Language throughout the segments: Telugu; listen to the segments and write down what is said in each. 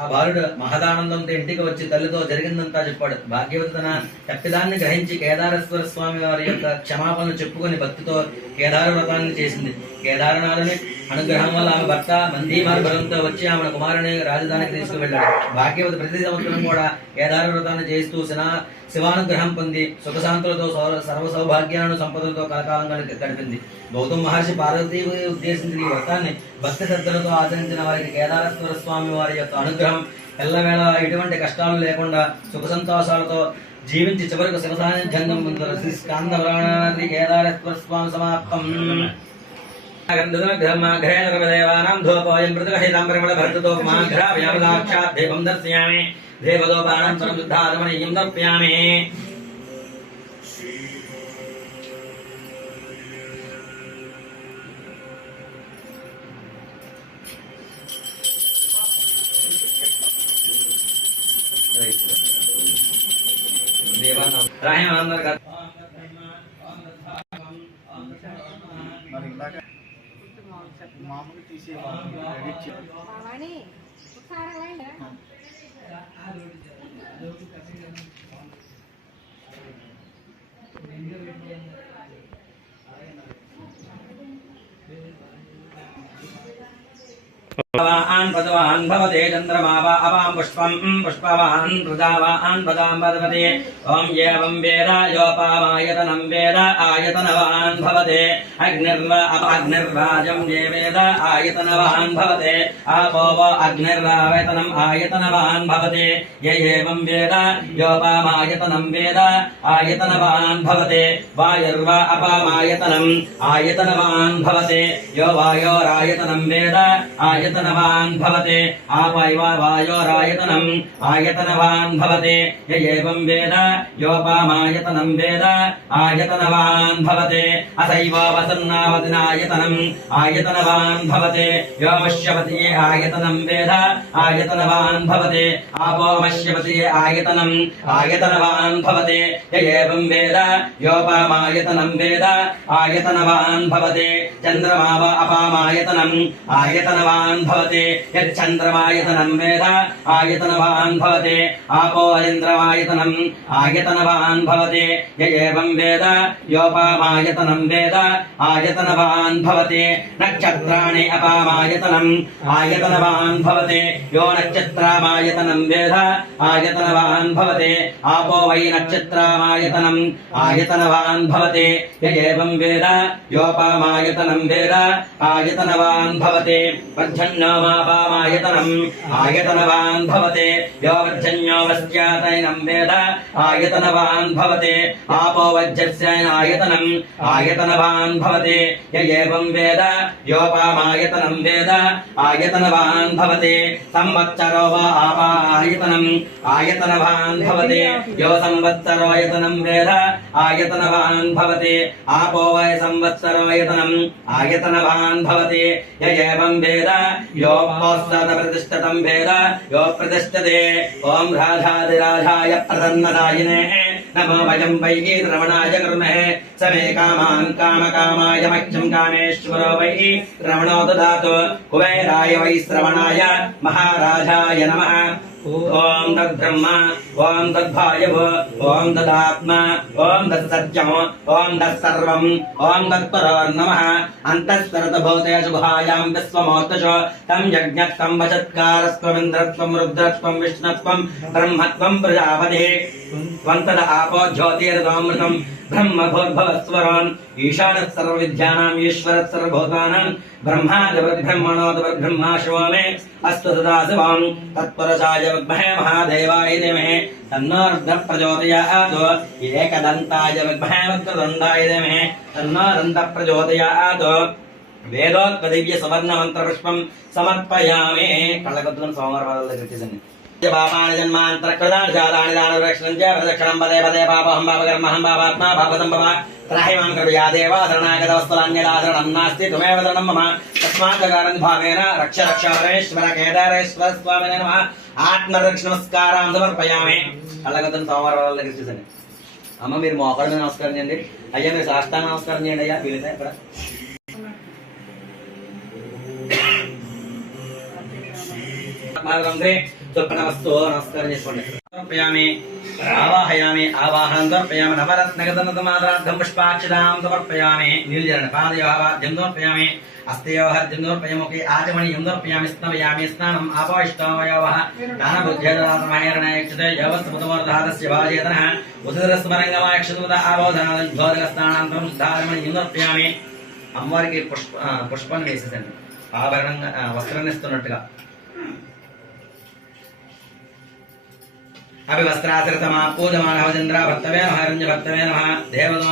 ఆ బాలుడు మహదానందంతో ఇంటికి వచ్చి తల్లితో జరిగిందంతా చెప్పాడు. భాగ్యవతి తన తప్పిదాన్ని గ్రహించి కేదారేశ్వర స్వామి వారి యొక్క క్షమాపణలు చెప్పుకొని భక్తితో కేదార వ్రతాన్ని చేసింది. కేదారనాథుని అనుగ్రహం వల్ల ఆమె భర్త మందీమార్ బలంతో వచ్చి ఆమె కుమారుని రాజధానికి తీసుకువెళ్ళాడు భాగ్యవతి ప్రతి సంవత్సరం కూడా కేదార వ్రతాన్ని చేస్తూ శినా శివానుగ్రహం పొంది సుఖశాంతులతో సర్వ సౌభాగ్యాలను సంపదలతో కలకాలంగా గడిపింది గౌతమ మహర్షి పార్వతీ ఉద్దేశించిన ఈ వ్రతాన్ని భక్తి శ్రద్ధలతో ఆచరించిన వారికి కేదారేశ్వర స్వామి వారి యొక్క అనుగ్రహం ఎల్లవేళ ఎటువంటి కష్టాలు లేకుండా సుఖ సంతోషాలతో జీవించి చివరకు శివసాన్నిధ్యంగం పొందారు శ్రీ స్కాంద పురాణాది కేదారేశ్వర స్వామి సమాప్తం. घ्रे नृमदेवानां धूपोऽयं मृदुकहिताम्बरमलभरतोपमाघ्राभयामदाक्षात् देवं दर्शयामि। देवगोपाणां परं युद्धादमनीयं दर्शयामि देवानां हाँ। रायमानन्दर మామూలు తీసేవాళ్ళు ఎడిట్ భవాన్ ప్రజవాన్ భవతే చంద్రమావ అవాం పుష్పం పుష్పవాన్ ప్రజావాన్ ప్రజాం పదవతే ఓం ఏవం వేద యోపామాయతనం వేద ఆయతనవాన్ భవతే. అగ్నిర్వ అగ్నిర్వాజం దేవేద ఆయతనవాన్ భవతే. ఆపో అగ్నిర్వావేతనం ఆయతనవాన్ భవతే. ఏం వేద యోపామాయతనం వేద ఆయతనవాన్ భవతే. వాయుర్వ అపామాయతనం ఆయతనవాన్ భవతే. యో వాయోరాయతనం వేద ఆయతనవాన్ భవతే. ఆపైవ వాయోరాయతనం ఆయతనవాన్ భవతే. ఏం వేద యోపామాయతనం వేద ఆయతనవాన్ భవతే. అసైవ भवते य एवं वेद योपामायतनं वेद आयतनवान् भवते असैव वसन्नावतिनायतनम् आयतनवान् भवते योमश्यवति आयतनं वेद आयतनवान् भवते आपोमश्यवति आयतनम् आयतनवान् भवते य एवं वेद योपामायतनं वेद आयतनवान् भवते चन्द्रमा वा अपामायतनम् आयतनवान् भवते यच्चन्द्रमायतनं वेद आयतनवान् भवते आपो इन्द्रमायतनम् आयतनवान् भवते य एवं वेद योपामायतनं वेद ఆయతనవాన్ భవతే నక్షత్రాణి అపామాయతనం ఆయతనవాన్ భవతే యో నక్షత్రామాయతనం వేద ఆయతనవాన్ భవతే ఆపో వై నక్షత్రామాయతనం ఆయతనవాన్ భవతే ఏవం వేద యోపామాయతనం వేద ఆయతనవాన్ భవతే వర్ధన్యోమాపామాయతనం ఆయతనవాన్ భవతే యో వర్ధన్యోవస్యాతైనం వేద ఆయతనవాన్ భవతే ఆపో వజ్జస్య ఆయతనం ఆయతనవాన్ भवते य एवं वेद योपामायतनं वेद आयतनवान् भवते संवत्सरो वा आपायतनम् आयतनवान् भवते यो संवत्सरोयतनं वेद आयतनवान् भवते आपो वै संवत्सरोयतनम् आयतनवान् भवते य एवं वेद यो प्रतिष्ठतं वेद यो प्रतिष्ठते ॐ राधादिराधाय प्रसन्नदायिने नमो वयं वै रमणाय कुर्महे स मे कामान् कामकामाय मह्यं कामेश्वरो वै रमणो ददातु कुबेराय वै श्रवणाय महाराजाय नमः ॐ तद्ब्रह्म ॐ तद्भायव ॐ तदात्मा ॐ तत्सत्यम् ॐ तत्सर्वम् ॐ तत्परोर्नमः अन्तःसरतभूतेषु गुहायां विश्वमोत्तश तं यज्ञत्वं, वचत्कारस्त्वमिन्द्रत्वं, रुद्रत्वं, विष्णुत्वं, ब्रह्मत्वं प्रजापतिः। त्वं तद आपो ज्योतिरथामृतम् బ్రహ్మభోద్భవస్వరాన్ ఈశానత్ సర్వవిద్యానాం ఈశ్వరత్ సర్వభూతానాం బ్రహ్మాజవద్బ్రహ్మణో తవద్బ్రహ్మా శివమే అస్తు సదా శివాం తత్పరచాయ విద్మహే మహాదేవాయ ధీమహే తన్నోర్ధ ప్రచోదయాత్ ఏకదంతాయ విద్మహే వక్రదండాయ ధీమహే తన్నోరంధ ప్రచోదయాత్ వేదోత్పదివ్య సువర్ణ మంత్రపుష్పం సమర్పయామే కళ్ళగద్దులను సోమవారం దగ్గర చేసండి పాపాని జన్మాంతర కృతాని జాతాని దాన రక్షణం చ ప్రదక్షిణం పదే పదే పాపహం పాపకర్మహం పాపాత్మా పాపసంభవ త్రాహిమాం కృపయా దేవా శరణాగత వస్తులాన్యదాశరణం నాస్తి తుమేవ శరణం మమ తస్మాత్ కారణం భావేన రక్ష రక్ష పరమేశ్వర కేదారేశ్వర స్వామి నమ ఆత్మరక్ష నమస్కారం సమర్పయామి కళ్ళకొద్దులను సోమవారం దగ్గర చూసండి అమ్మ మీరు మోకాళ్ళ మీద నమస్కారం చేయండి. అయ్యా మీరు సాష్టాంగ నమస్కారం చేయండి అయ్యా. వీలైతే ఇక్కడ. మాత్రం నమస్తు నమస్కారం చేసుకోండి సమర్పయామి ఆవాహయామి ఆవాహనం సమర్పయామి నవరత్నగతమాదరార్థం పుష్పాక్షదాం సమర్పయామి నీళ్ళు పాదయోహాద్యం సమర్పయామి అస్తయోహర్జం సమర్పయముఖి ఆచమణీయం సమర్పయామి స్నవయామి స్నానం ఆపాయిష్టమయోవః దానబుద్ధ్యేదరాతమహేరణయక్షతే యవస్తముతమర్ధారస్య వాజేతనః ఉదరస్మరంగమాయక్షతుమత ఆబోధనాద్యోదకస్థానాంతరం ధారమణీయం సమర్పయామి అమ్మవారికి పుష్ప ఆ, పుష్పాన్ని వేసేసండి ఆభరణంగా ఆ, వస్త్రాన్ని ఇస్తున్నట్టుగా అవి వస్త్రాశ్రితమా పూజమానవచంద్ర భర్తవే నమ హిరణ్య భర్తవే నమ దేవదో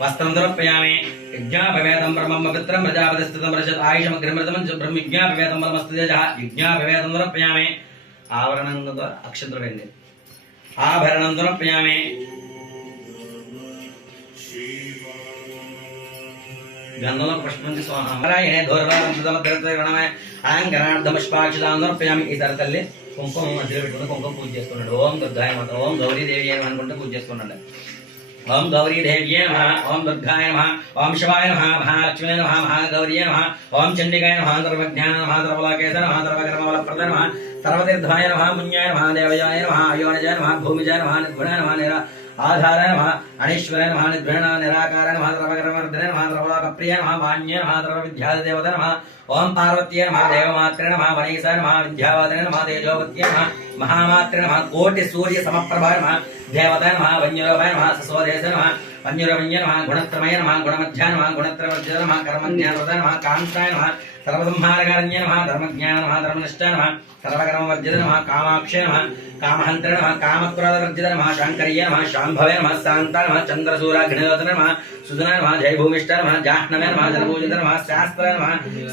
వస్త్రం సమర్పయామి యజ్ఞాపవేదం బ్రహ్మం పవిత్రం ప్రజాపతిస్థితం ప్రజత్ ఆయుషమగ్రమృతం బ్రహ్మ యజ్ఞాపవేదం బ్రహ్మస్తేజ యజ్ఞాపవేదం సమర్పయామి ఆవరణం అక్షంతరం ఆభరణం సమర్పయామి గంధం పుష్పంచి స్వామి దూరమే అలంకరణార్థముష్పాక్షితాం సమర్పయామి ఈసారి తల్లి కుంకుమ మధ్యలో పెట్టుకుని కుంకుమ పూజ చేసుకున్నాడు ఓం దుర్గాయ మాత ఓం గౌరీదేవి అని అనుకుంటే పూజ చేసుకున్నాడు ఓం గౌరీదేవ్యే నమ ఓం దుర్గాయ నమ ఓం శివాయ నమ మహాలక్ష్మీ నమ మహాగౌరీయ నమ ఓం చండికాయ నమ సర్వజ్ఞాన నమ సర్వలోకేశ నమ సర్వకర్మఫలప్రద నమ సర్వతీర్థాయ నమ పుణ్యాయ నమ దేవయాయ నమ అయోనజాయ నమ భూమిజాయ నమ నిర్గుణాయ నమ నిరా ఆధార మహా అనీశ్వర నమ నిర్గుణ నిరాకార నమ సర్వకర్మవర్ధన నమ సర్వలోకప్రియ నమ మాన్య నమ సర్వవిద్యాదేవత నమ. ఓం పార్వత్య నమ. దేవమాత్ర నమ. వనీస మహా విద్యావదన మహా తేజోవత్య నమ. మహామాత్ర నమ. కోటి సూర్య సమప్రభాయ మహా దేవత నమ. వన్యలోభాయ మహా సస్వదేశ నమ. అన్యురమయ్య నమ గుణత్రమయ నమ గుణమధ్య నమ గుణత్రమధ్య నమ కర్మజ్ఞానవద నమ కాంతాయ నమ సర్వసంహారకారణ్య నమ ధర్మజ్ఞాన నమ ధర్మనిష్ట నమ సర్వకర్మవర్జిత నమ కామాక్షయ నమ కామహంత్ర నమ కామక్రోధవర్జిత నమ శాంకర్య నమ శాంభవే నమ శాంత నమ చంద్రసూరాగ్నియోతన నమ సుధన నమ జయభూమిష్ట నమ జాహ్నవే నమ జలభూజిత నమ శాస్త్ర నమ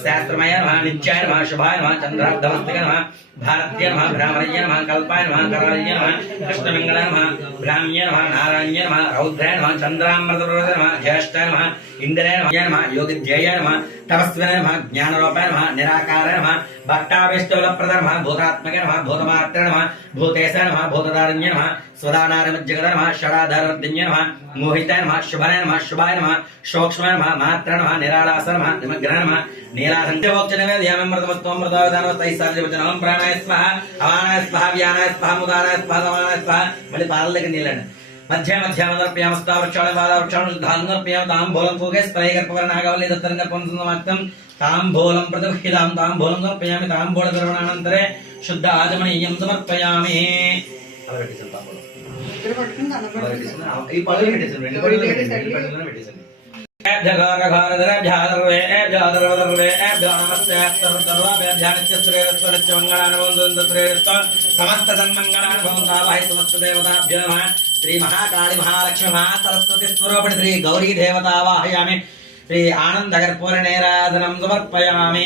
శాస్త్రమయ నమ నిత్యాయ నమ శుభాయ నమ చంద్రాబ్ధమస్తిక నమ భారత్య నమ భ్రామరయ్య నమ కల్పాయ నమ కరాళ్య నమ కృష్ణమంగళ నమ బ్రాహ్మ్య నమ నారాయణ్య నమ రౌద్రాయ నమ చంద్ర చంద్రామృత నమ జ్యేష్ఠ నమ ఇంద్రాయ నమ నమ యోగిధ్యేయ నమ తపస్విన నమ జ్ఞానరూపాయ నమ నిరాకార నమ భక్తాభిష్టవలప్రద నమ భూతాత్మక నమ భూతమాత్ర నమ భూతేశ నమ భూతదారుణ్య నమ స్వదానారమజ్జగద నమ షడాధారవర్ధన్య నమ మోహిత నమ శుభాయ నమ శుభాయ నమ సూక్ష్మ నమ మాత్ర నమ నిరాళాస నమ నిమగ్రహ నమ నీలాసంఖ్యవోక్షణవేద్యామృతమస్తోమృతోదానవతైసార్యవచనం ప్రాణాయ స్వహ అవానాయ స్వహ వ్యానాయ స్వహ ముదానాయ స్వహ సమానాయ స్వహ మళ్ళీ పాదల దగ్గర నీళ్ళండి మధ్య మధ్యామదర్ప్యామస్తా వృక్షాణ బాల వృక్షాణ ధాన్యర్ప్యామ తాంబూలం పూగే స్ప్రే కర్పవర్ణాగవల్లి దత్తరం కర్పణం తాంబూలం ప్రతిహిదాం తాంబూలం సమర్పయామి తాంబూల ద్రవణానంతరే శుద్ధ ఆచమనీయం సమర్పయామి. అలా పెట్టేసాను తాంబూలం. ఈ పళ్ళు పెట్టేసాను రెండు పళ్ళు పెట్టేసాను రెండు పళ్ళులోనే పెట్టేసాను సమస్త దేవతాభ్యో శ్రీ మహాకాళి మహాలక్ష్మి మహాసరస్వతి స్వరూపిణి శ్రీ గౌరీ దేవతావాహయామి శ్రీ ఆనంద కర్పూర నేరాధనం సమర్పయామి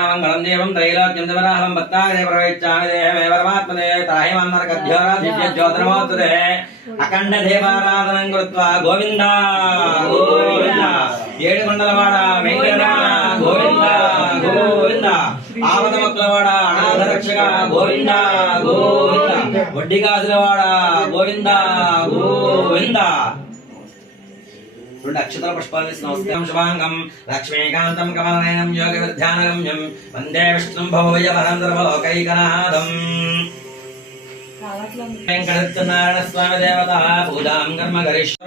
మంగళం దేవం త్రైలోక్యం దేవరాహం భక్తాయ ప్రవేశామి దేహమే పరమాత్మనే తాహిమన్నర అఖండ దేవారాధనం కృత్వా గోవింద. గోవింద. ఏడు మండలవాడ వెంకటరమణ గోవింద గోవింద. ఆవద మొక్కలవాడ అనాథ రక్షక గోవింద గోవింద. వడ్డీ గాజులవాడ గోవింద గోవింద. రెండు అక్షతల పుష్పాలు నమస్కారం శుభాంగం. లక్ష్మీకాంతం కమలనయనం యోగ విధ్యానగమ్యం వందే విష్ణుం భవయవరంధ్రవలోకైకనాథం వెంకటనారాయణ స్వామి దేవత పూజాం కర్మ గరిష్ట